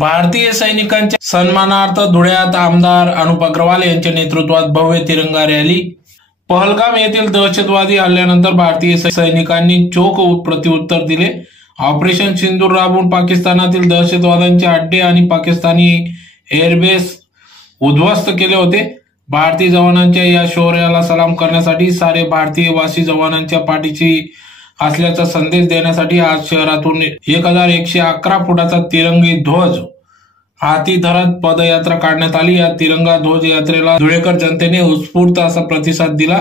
भारतीय सैनिकांच्या सन्मानार्थ धुळ्यात आमदार अनुप अग्रवाल यांच्या नेतृत्वात भव्य तिरंगा रॅली। पहलगाम येथील दहशतवादी हल्ल्यानंतर भारतीय सैनिकांनी चोख प्रत्युत्तर दिले। ऑपरेशन सिंदूर राबवून पाकिस्तानातील दहशतवाद्यांचे अड्डे आणि पाकिस्तानी एअरबेस उद्ध्वस्त केले होते। भारतीय जवानांच्या या शौर्याला सलाम करण्यासाठी सारे भारतीय वासी जवानांच्या पाठीशी असल्याचा संदेश देण्यासाठी आज शहरातून 1111 फुटाचा तिरंगी ध्वज हाती धरत पदयात्रा काढण्यात आली। या तिरंगा ध्वज यात्रेला धुळेकर जनतेने उत्स्फूर्त असा प्रतिसाद दिला।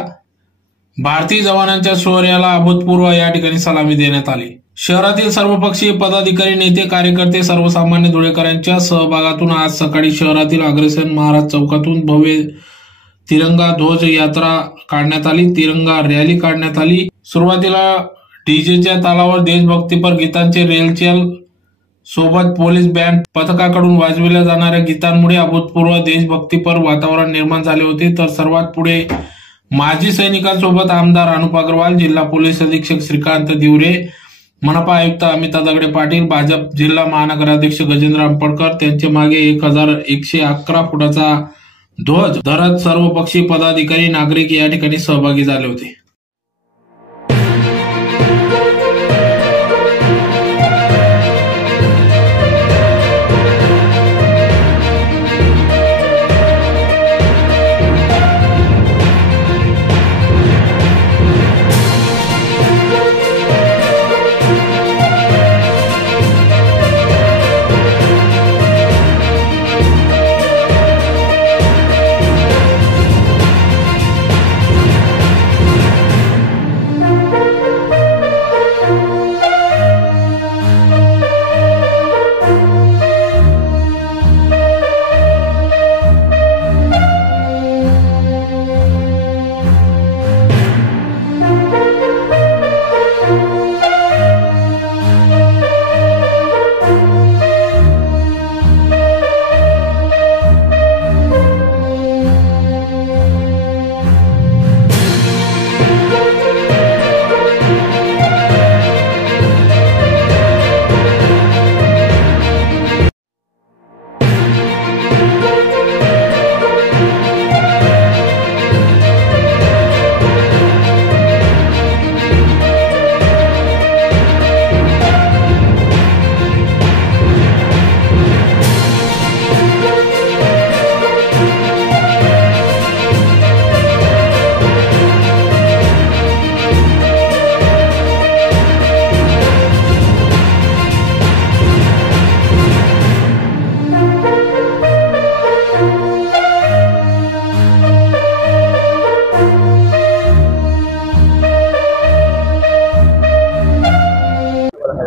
भारतीय जवानांच्या शौर्याला अभूतपूर्व या ठिकाणी सलामी देण्यात आली। शहरातील सर्वपक्षीय पदाधिकारी, नेते, कार्यकर्ते, सर्वसामान्य धुळेकरांच्या सहभागातून आज सकाळी शहरातील अग्रसेन महाराज चौकातून भव्य तिरंगा ध्वज यात्रा काढण्यात आली। तिरंगा रॅली काढण्यात आली। सुरुवातीला डीजेच्या तालावर देशभक्तीपर गीतांचे रेलचेल सोबत पोलीस बँड पथकाकडून वाजविल्या जाणाऱ्या गीतांमुळे अभूतपूर्व देशभक्तीपर वातावरण निर्माण झाले होते। तर सर्वात पुढे माजी सैनिकांसोबत आमदार अनुप अग्रवाल, जिल्हा पोलीस अधीक्षक श्रीकांत दिवरे, मनपा आयुक्त अमिता दगडे पाटील, भाजप जिल्हा महानगराध्यक्ष गजेंद्र अंपडकर त्यांच्या मागे 1111 फुटाचा ध्वज धरत सर्वपक्षीय पदाधिकारी, नागरिक या ठिकाणी सहभागी झाले होते।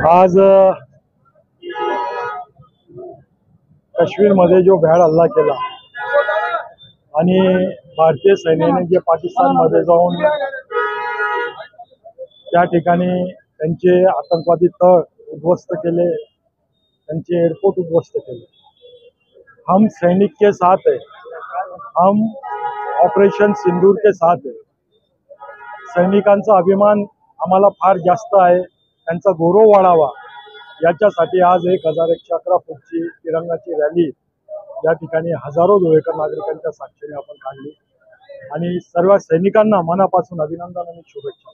आज काश्मीरमध्ये जो भ्याड हल्ला केला आणि भारतीय सैन्याने जे पाकिस्तानमध्ये जाऊन त्या ठिकाणी त्यांचे आतंकवादी तळ उद्ध्वस्त केले, त्यांचे एअरपोर्ट उद्ध्वस्त केले। हम सैनिक के साथ है, हम ऑपरेशन सिंदूर के साथ है। सैनिकांचा अभिमान आम्हाला फार जास्त आहे, त्यांचा गौरव वाढावा याच्यासाठी आज 1111 फूटची तिरंगाची रॅली या ठिकाणी हजारो धुळेकर नागरिकांच्या साक्षीने आपण काढली आणि सर्व सैनिकांना मनापासून अभिनंदन आणि शुभेच्छा।